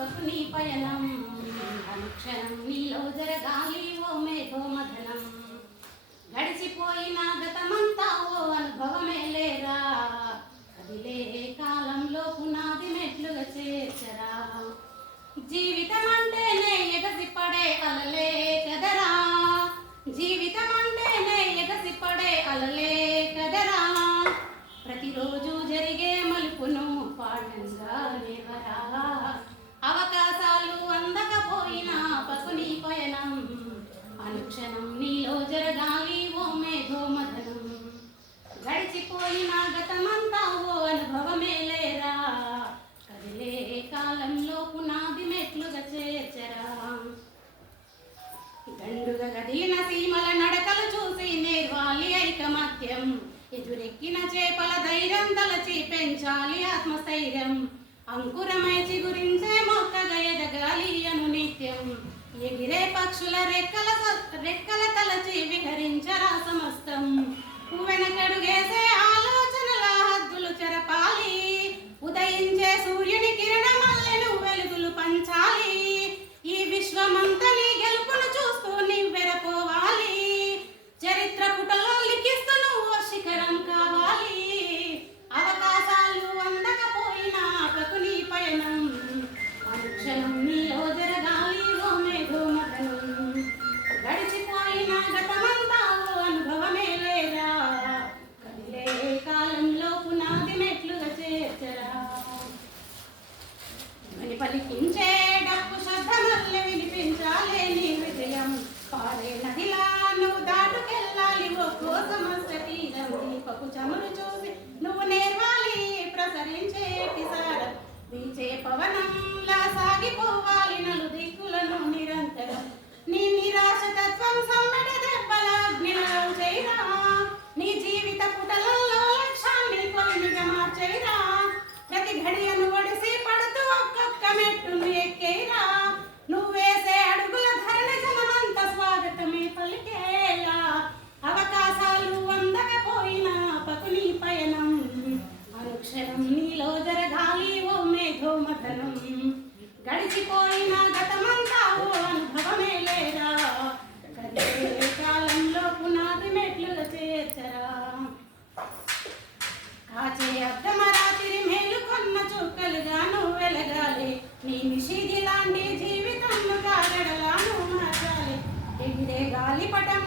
ఆపకు నీ పయనం అనుక్షణం నీలో జరగాలి ఓ మేఘోమథనం గడిచిపోయిన గతమంతా ఓ అనుభవమే లేరా కదిలే కాలంలో పునాది మెట్లుగా చేర్చరా జీవితం అంటేనే ఎగసిపడే అలలే కదరా జీవితం అంటేనే ఎగసిపడే అలలే కదరా ప్రతిరోజు జరిగే మలుపును పాఠంగా లేవరా అవకాశాలు అందకపోయినా పకుని పయనం అనుక్షణం నీలో జరగాలి ఓ మేఘోమథనం గడిచిపోయిన గతమంతా ఓ అనుభవమే లేరా కదిలే కాలంలో పునాది మెట్లుగా చేర్చరా గండుగా గదిలిన సీమల నడకలు చూసి నేర్వాలి ఐకమత్యం ఎదురెక్కిన చేపల ధైర్యం తలచి పెంచాలి ఆత్మస్థైర్యం అంకురమై చిగురించే మొక్కగా ఎదగాలి అను నిత్యం ఎగిరే పక్షుల రెక్కల తలచి విహరించరా సమస్తం వెనకడుగేసే ఆలోచనల హద్దులు చెరపాలి ఉదయించే సూర్యుని కిరణమల్లెను వెలుగులు పంచాలి ఈ విశ్వమంతా నీ గెలుపును చూస్తూ నివ్వెరపోవాలి చరిత్ర పుటలో లిఖిస్తూ నువ్వు శిఖరం కావాలి అవకాశాలు అందకపోయినా పకుని పయనం అనుక్షణం నీలో జరగాలి ఓ మేఘోమథనం గడిచిపోయిన గతమంతా ఓ అనుభవమే లేరా కదిలే కాలంలో పునాది మెట్లుగా చేర్చరా పలికించే డప్పు శబ్దమల్లె వినిపించాలే నీ విజయం పారే నదిలా నువ్వు దాటుకెళ్ళాలి ఒక్కో సమస్య తీరం దీపపు చమురు చూసి నువ్వు నేర్వాలి ప్రసరించే పిసారం వీచే పవనంలా సాగిపోవాలి నలు దిక్కులను నిరంతరం నీ నిరాశ తత్వం సమ్మెడ దెబ్బల అగ్నిలో చేయరా నీ జీవిత పుటలలో లక్ష్యాన్ని కొలిమిగా మార్చేరా ప్రతి ఘడియను ఒడిసి పడుతూ ఒక్కొక్క మెట్టును ఎక్కేరా నువ్వేసే అడుగుల ధరణ జనమంత స్వాగతమే పలికేలా అవకాశాలు అందకపోయినా పకుని పయనం అనుక్షణం నీలో జరగాలి ఓ మేఘోమథనం గడిచిపోయిన గతమంతా ఓ అనుభవమే లేరా కదిలే కాలంలో పునాది మెట్లుగా చేర్చరా కాచే అర్ధమరాత్రి మేలుకొన్న చుక్కలుగా నువ్వు వెలగాలి నీ నిషిది లాంటి జీవితంగా గడలా నువ్వు మార్చాలి ఎగిరే గాలిపటం